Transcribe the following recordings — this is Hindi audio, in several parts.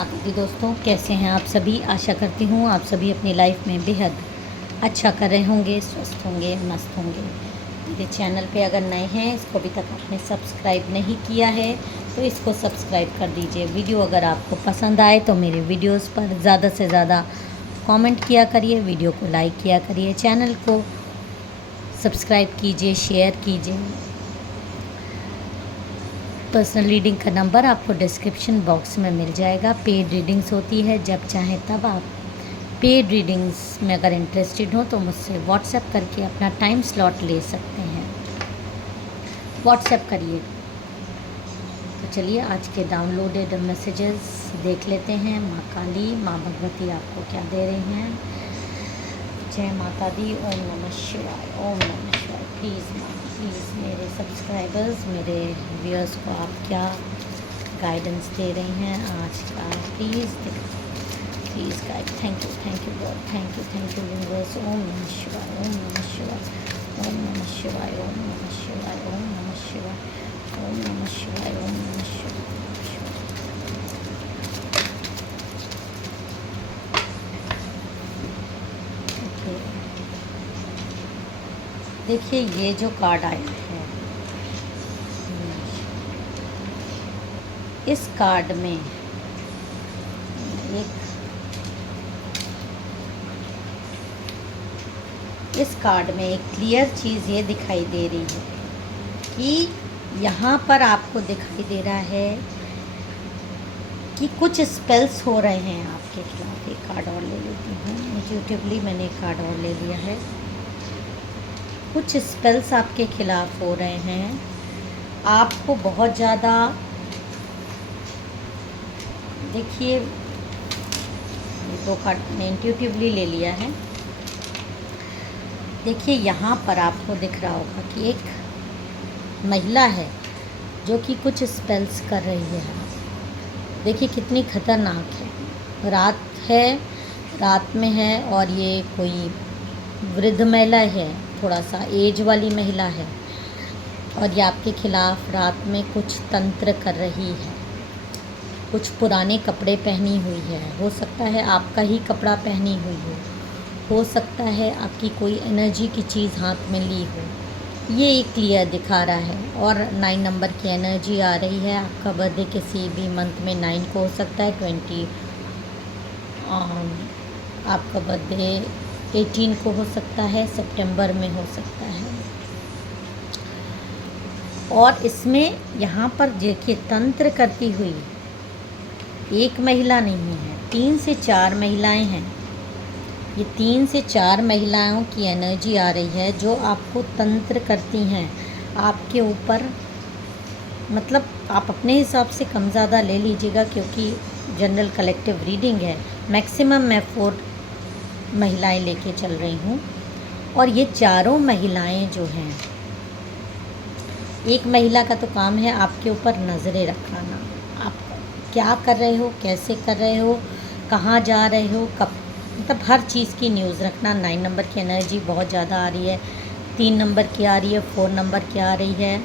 जी दोस्तों, कैसे हैं आप सभी। आशा करती हूँ आप सभी अपनी लाइफ में बेहद अच्छा कर रहे होंगे, स्वस्थ होंगे, मस्त होंगे। मेरे चैनल पे अगर नए हैं, इसको अभी तक आपने सब्सक्राइब नहीं किया है तो इसको सब्सक्राइब कर दीजिए। वीडियो अगर आपको पसंद आए तो मेरे वीडियोस पर ज़्यादा से ज़्यादा कमेंट किया करिए, वीडियो को लाइक किया करिए, चैनल को सब्सक्राइब कीजिए, शेयर कीजिए। पर्सनल रीडिंग का नंबर आपको डिस्क्रिप्शन बॉक्स में मिल जाएगा। पेड रीडिंग्स होती है, जब चाहें तब आप पेड रीडिंग्स में अगर इंटरेस्टेड हो तो मुझसे व्हाट्सएप करके अपना टाइम स्लॉट ले सकते हैं। व्हाट्सएप करिए। तो चलिए आज के डाउनलोडेड मैसेजेस देख लेते हैं। माँ काली, माँ भगवती आपको क्या दे रही हैं। जय माता दी। ओम नमः शिवाय, ओम नमः शिवाय। प्लीज़ मेरे सब्सक्राइबर्स, मेरे व्यूअर्स को आप क्या गाइडेंस दे रही हैं आज का। Please guide. Thank you God, thank you universe. ओम नमः शिवाय, ओम नमः शिवाय, ओम नमः शिवाय, ओम नमः शिवाय, ओम नमः शिवाय, ओम नमः शिवाय, ओम नमः शिवाय। देखिए ये जो कार्ड आया है, इस कार्ड में एक क्लियर चीज़ ये दिखाई दे रही है कि यहाँ पर आपको दिखाई दे रहा है कि कुछ स्पेल्स हो रहे हैं आपके खिलाफ। एक कार्ड और ले लेती हूँ। इंट्यूटिवली मैंने एक कार्ड और ले लिया है। कुछ स्पेल्स आपके खिलाफ हो रहे हैं। आपको बहुत ज़्यादा, देखिए दो कार्ड मैंने इंट्यूटिवली ले लिया है। देखिए यहाँ पर आपको दिख रहा होगा कि एक महिला है जो कि कुछ स्पेल्स कर रही है। देखिए कितनी खतरनाक है। रात में है और ये कोई वृद्ध महिला है, थोड़ा सा एज वाली महिला है और ये आपके खिलाफ रात में कुछ तंत्र कर रही है। कुछ पुराने कपड़े पहनी हुई है, हो सकता है आपका ही कपड़ा पहनी हुई हो सकता है आपकी कोई एनर्जी की चीज़ हाथ में ली हो। ये एक क्लियर दिखा रहा है। और 9 नंबर की एनर्जी आ रही है। आपका बर्थडे किसी भी मंथ में 9 को हो सकता है, 20 आपका बर्थडे 18 को हो सकता है, सितंबर में हो सकता है। और इसमें यहाँ पर देखिए तंत्र करती हुई एक महिला नहीं है, 3 से 4 महिलाएं हैं। ये 3 से 4 महिलाओं की एनर्जी आ रही है जो आपको तंत्र करती हैं आपके ऊपर। मतलब आप अपने हिसाब से कम ज़्यादा ले लीजिएगा क्योंकि जनरल कलेक्टिव रीडिंग है। मैक्सिमम मैं 4 महिलाएं लेके चल रही हूँ। और ये चारों महिलाएं जो हैं, एक महिला का तो काम है आपके ऊपर नज़रें रखना। आप क्या कर रहे हो, कैसे कर रहे हो, कहाँ जा रहे हो, कब, मतलब हर चीज़ की न्यूज़ रखना। 9 नंबर की एनर्जी बहुत ज़्यादा आ रही है, 3 नंबर की आ रही है, 4 नंबर की आ रही है,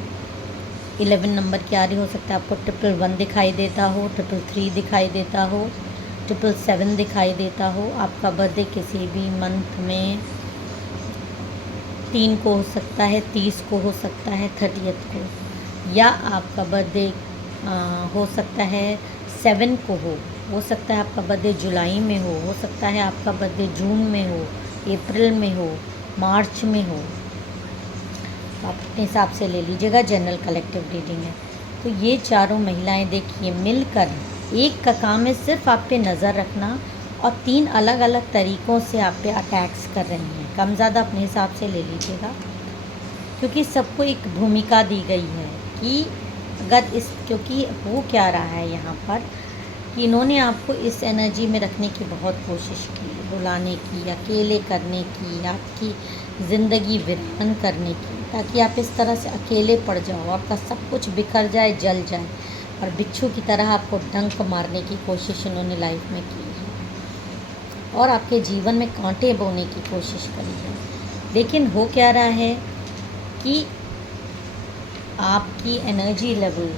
11 नंबर की आ रही। हो सकता है आपको 111 दिखाई देता हो, 333 दिखाई देता हो, 777 दिखाई देता हो। आपका बर्थडे किसी भी मंथ में 3 को हो सकता है, 30 को हो सकता है, 30th को, या आपका बर्थडे हो सकता है 7 को हो सकता है आपका बर्थडे जुलाई में हो सकता है आपका बर्थडे जून में हो, अप्रैल में हो, मार्च में हो। तो आप अपने हिसाब से ले लीजिएगा, जनरल कलेक्टिव रीडिंग है। तो ये चारों महिलाएं देखिए मिलकर एक का काम है सिर्फ आप पे नज़र रखना और 3 अलग अलग तरीक़ों से आप पे अटैक्स कर रही हैं। कम ज़्यादा अपने हिसाब से ले लीजिएगा क्योंकि सबको एक भूमिका दी गई है कि अगर क्योंकि हो क्या रहा है यहाँ पर कि इन्होंने आपको इस एनर्जी में रखने की बहुत कोशिश की, रुलाने की, अकेले करने की, आपकी ज़िंदगी वीरान करने की, ताकि आप इस तरह से अकेले पड़ जाओ, आपका सब कुछ बिखर जाए, जल जाए और बिच्छू की तरह आपको डंक मारने की कोशिश इन्होंने लाइफ में की है और आपके जीवन में कांटे बोने की कोशिश करी है। लेकिन हो क्या रहा है कि आपकी एनर्जी लेवल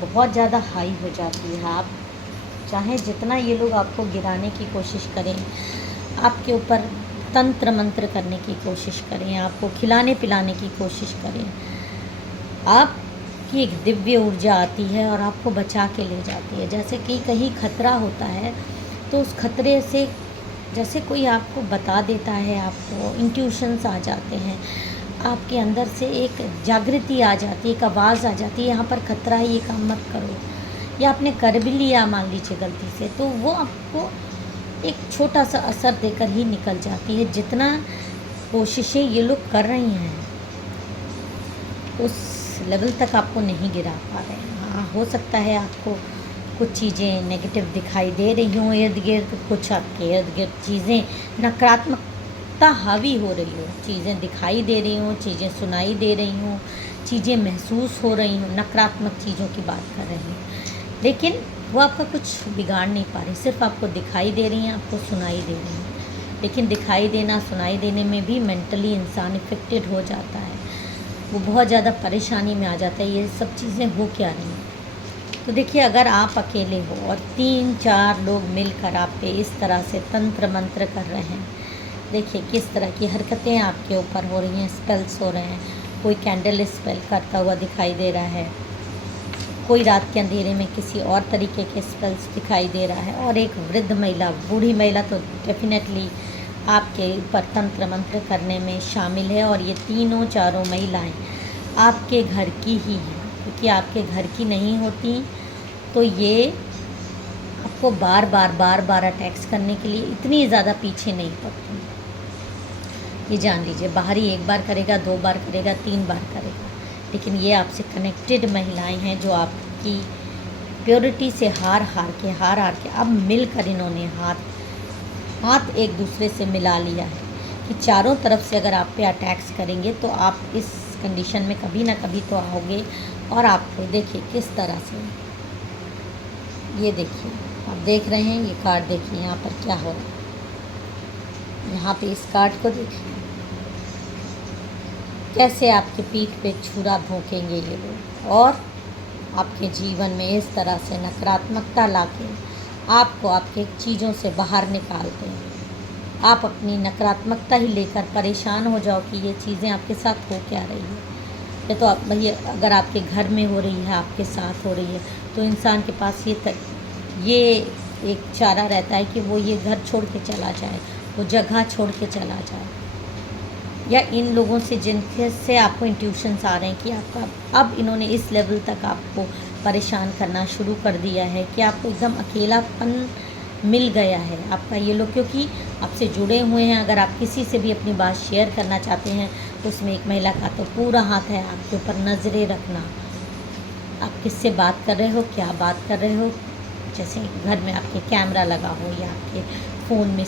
बहुत ज़्यादा हाई हो जाती है। आप चाहे जितना ये लोग आपको गिराने की कोशिश करें, आपके ऊपर तंत्र मंत्र करने की कोशिश करें, आपको खिलाने पिलाने की कोशिश करें, आपकी एक दिव्य ऊर्जा आती है और आपको बचा के ले जाती है। जैसे कि कहीं खतरा होता है तो उस खतरे से जैसे कोई आपको बता देता है, आपको इंट्यूशंस आ जाते हैं, आपके अंदर से एक जागृति आ जाती है, एक आवाज़ आ जाती है, यहाँ पर खतरा है, ये काम मत करो, या आपने कर भी लिया मान लीजिए गलती से, तो वो आपको एक छोटा सा असर देकर ही निकल जाती है। जितना कोशिशें ये लोग कर रही हैं उस लेवल तक आपको नहीं गिरा पा रहे हैं। हाँ, हो सकता है आपको कुछ चीज़ें नेगेटिव दिखाई दे रही हों इर्द गिर्द, कुछ आपके इर्द गिर्द चीज़ें नकारात्मकता हावी हो रही हो, चीज़ें दिखाई दे रही हों, चीज़ें सुनाई दे रही हों, चीज़ें महसूस हो रही हों, नकारात्मक चीज़ों की बात कर रही हूँ, लेकिन वो आपका कुछ बिगाड़ नहीं पा रही, सिर्फ आपको दिखाई दे रही हैं, आपको सुनाई दे रही हैं। लेकिन दिखाई देना सुनाई देने में भी मेंटली इंसान इफेक्टेड हो जाता है, वो बहुत ज़्यादा परेशानी में आ जाता है, ये सब चीज़ें हो क्या रही हैं। तो देखिए, अगर आप अकेले हो और 3-4 लोग मिलकर आप पे इस तरह से तंत्र मंत्र कर रहे हैं, देखिए किस तरह की हरकतें आपके ऊपर हो रही हैं, स्पेल्स हो रहे हैं। कोई कैंडल स्पेल करता हुआ दिखाई दे रहा है, कोई रात के अंधेरे में किसी और तरीके के स्पेल्स दिखाई दे रहा है, और एक वृद्ध महिला, बूढ़ी महिला तो डेफिनेटली आपके ऊपर तंत्र मंत्र करने में शामिल है। और ये तीनों चारों महिलाएं आपके घर की ही हैं, क्योंकि आपके घर की नहीं होती तो ये आपको बार बार अटैक्स करने के लिए इतनी ज़्यादा पीछे नहीं पड़ती। ये जान लीजिए, बाहरी एक बार करेगा, 2 बार करेगा, 3 बार करेगा, लेकिन ये आपसे कनेक्टेड महिलाएं हैं जो आपकी प्योरिटी से हार के अब मिलकर इन्होंने हाथ एक दूसरे से मिला लिया है कि चारों तरफ से अगर आप पे अटैक्स करेंगे तो आप इस कंडीशन में कभी ना कभी तो आओगे। और आपको देखिए किस तरह से, ये देखिए आप देख रहे हैं, ये कार्ड देखिए यहाँ पर क्या हो रहा है। यहाँ पे इस कार्ड को देखिए कैसे आपके पीठ पे छुरा भोंकेंगे ये लोग, और आपके जीवन में इस तरह से नकारात्मकता लाके आपको आपके चीज़ों से बाहर निकालते हैं। आप अपनी नकारात्मकता ही लेकर परेशान हो जाओ कि ये चीज़ें आपके साथ हो क्या रही है। ये तो आप भैया, अगर आपके घर में हो रही है, आपके साथ हो रही है, तो इंसान के पास ये एक चारा रहता है कि वो ये घर छोड़ के चला जाए, वो जगह छोड़ के चला जाए, या इन लोगों से जिनके से आपको इंट्यूशंस आ रहे हैं कि आपका अब इन्होंने इस लेवल तक आपको परेशान करना शुरू कर दिया है कि आपको एकदम अकेलापन मिल गया है आपका। ये लोग क्योंकि आपसे जुड़े हुए हैं, अगर आप किसी से भी अपनी बात शेयर करना चाहते हैं तो उसमें एक महिला का तो पूरा हाथ है आपके ऊपर। नज़रें रखना, आप किससे बात कर रहे हो, क्या बात कर रहे हो, जैसे घर में आपके कैमरा लगा हो या आपके फ़ोन में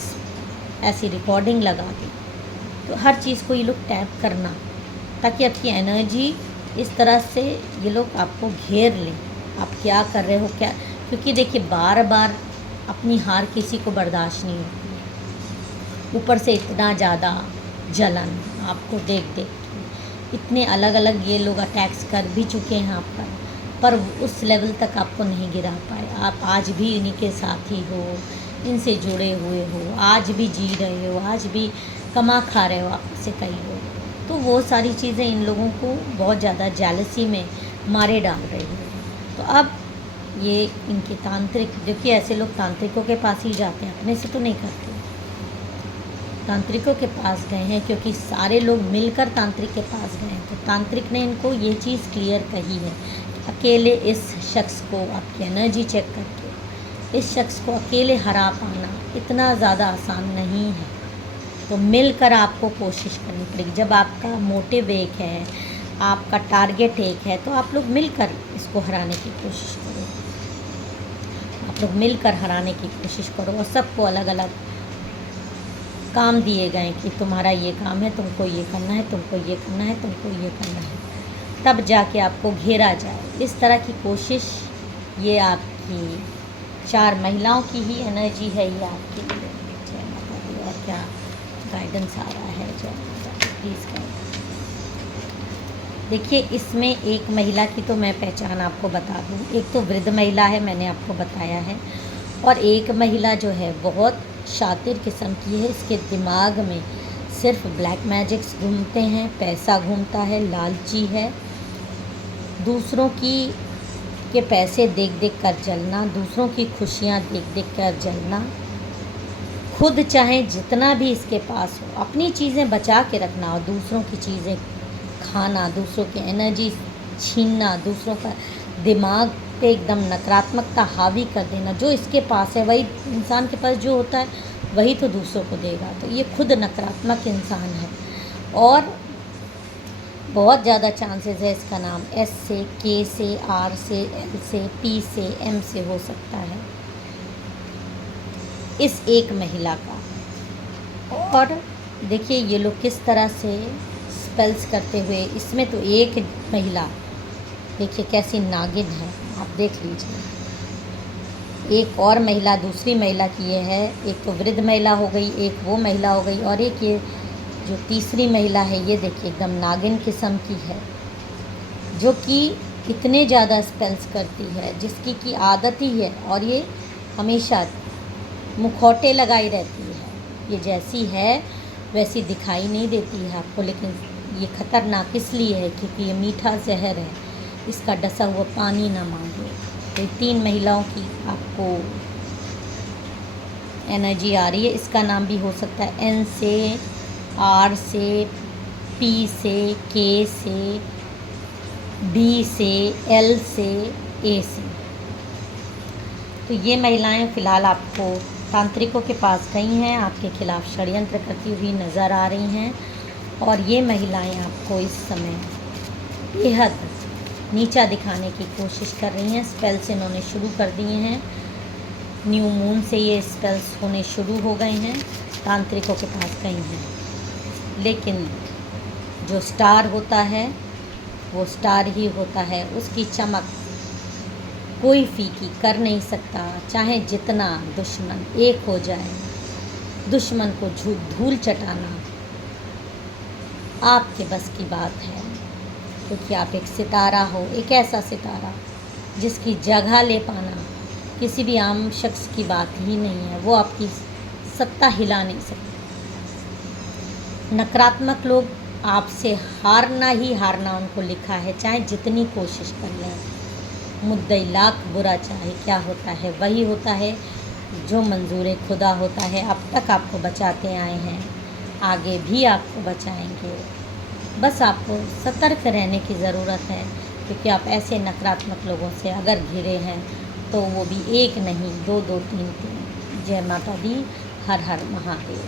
ऐसी रिकॉर्डिंग लगा दी, तो हर चीज़ को ये लोग टैप करना ताकि आपकी एनर्जी इस तरह से ये लोग आपको घेर लें। आप क्या कर रहे हो, क्या, क्योंकि देखिए बार बार अपनी हार किसी को बर्दाश्त नहीं होती है। ऊपर से इतना ज़्यादा जलन आपको देख के, इतने अलग अलग ये लोग अटैक्स कर भी चुके हैं आप पर उस लेवल तक आपको नहीं गिरा पाए। आप आज भी इन्हीं के साथ ही हो, इनसे जुड़े हुए हो, आज भी जी रहे हो, आज भी कमा खा रहे हो आपसे कई लोग। तो वो सारी चीज़ें इन लोगों को बहुत ज़्यादा जेलसी में मारे डाल रही है। तो अब ये इनके तांत्रिक, देखिए ऐसे लोग तांत्रिकों के पास ही जाते हैं, अपने से तो नहीं करते। तांत्रिकों के पास गए हैं क्योंकि सारे लोग मिलकर तांत्रिक के पास गए हैं, तो तांत्रिक ने इनको ये चीज़ क्लियर कही है, अकेले इस शख्स को आपकी एनर्जी चेक करके इस शख्स को अकेले हरा पाना इतना ज़्यादा आसान नहीं है। तो मिलकर आपको कोशिश करनी पड़ेगी। जब आपका मोटिव एक है, आपका टारगेट एक है, तो आप लोग मिलकर इसको हराने की कोशिश करो। आप लोग मिलकर हराने की कोशिश करो, और सबको अलग अलग काम दिए गए कि तुम्हारा ये काम है, तुमको ये करना है, तुमको ये करना है, तुमको ये करना है, तब जाके आपको घेरा जाए। इस तरह की कोशिश, ये आपकी 4 महिलाओं की ही एनर्जी है, ये आपके लिए। जय माता दी। और क्या गाइडेंस आ रहा है, जय माता दी, प्लीज़ गाइड। देखिए इसमें एक महिला की तो मैं पहचान आपको बता दूं। एक तो वृद्ध महिला है, मैंने आपको बताया है, और एक महिला जो है बहुत शातिर किस्म की है, इसके दिमाग में सिर्फ ब्लैक मैजिक्स घूमते हैं, पैसा घूमता है, लालची है, दूसरों की के पैसे देख देख कर जलना, दूसरों की खुशियाँ देख देख कर जलना, खुद चाहे जितना भी इसके पास हो अपनी चीज़ें बचा के रखना और दूसरों की चीज़ें खाना, दूसरों की एनर्जी छीनना, दूसरों का दिमाग पे एकदम नकारात्मकता हावी कर देना। जो इसके पास है वही इंसान के पास जो होता है वही तो दूसरों को देगा, तो ये खुद नकारात्मक इंसान है। और बहुत ज़्यादा चांसेस है इसका नाम एस से, के से, आर से, एल से, पी से, एम से हो सकता है इस एक महिला का। और देखिए ये लोग किस तरह से स्पेल्स करते हुए, इसमें तो एक महिला देखिए कैसी नागिन है, आप देख लीजिए। एक और महिला, दूसरी महिला की ये है, एक तो वृद्ध महिला हो गई, एक वो महिला हो गई, और एक ये जो तीसरी महिला है ये देखिए एकदम नागिन किस्म की है, जो कि इतने ज़्यादा स्पेल्स करती है, जिसकी की आदत ही है। और ये हमेशा मुखौटे लगाई रहती है, ये जैसी है वैसी दिखाई नहीं देती है आपको, लेकिन ये ख़तरनाक इसलिए है क्योंकि ये मीठा जहर है, इसका डसा हुआ पानी ना मांगे। तो 3 महिलाओं की आपको एनर्जी आ रही है। इसका नाम भी हो सकता है एन से, आर से, पी से, के से, बी से, एल से, ए से। तो ये महिलाएं फ़िलहाल आपको तांत्रिकों के पास गई हैं, आपके खिलाफ़ षड्यंत्र करती हुई नज़र आ रही हैं। और ये महिलाएं आपको इस समय बेहद नीचा दिखाने की कोशिश कर रही हैं। स्पेल्स इन्होंने शुरू कर दिए हैं, न्यू मून से ये स्पेल्स होने शुरू हो गए हैं, तांत्रिकों के पास गई हैं। लेकिन जो स्टार होता है वो स्टार ही होता है, उसकी चमक कोई फीकी कर नहीं सकता, चाहे जितना दुश्मन एक हो जाए। दुश्मन को धूल चटाना आपके बस की बात है, क्योंकि आप एक सितारा हो, एक ऐसा सितारा जिसकी जगह ले पाना किसी भी आम शख्स की बात ही नहीं है, वो आपकी सत्ता हिला नहीं सकते। नकारात्मक लोग आपसे हारना ही हारना उनको लिखा है, चाहे जितनी कोशिश कर लें। मुद्दई लाख बुरा चाहे, क्या होता है वही होता है जो मंजूर खुदा होता है। अब तक आपको बचाते आए हैं, आगे भी आपको बचाएंगे। बस आपको सतर्क रहने की ज़रूरत है, क्योंकि आप ऐसे नकारात्मक लोगों से अगर घिरे हैं तो वो भी एक नहीं, दो दो तीन तीन। जय माता दी, हर हर महादेव।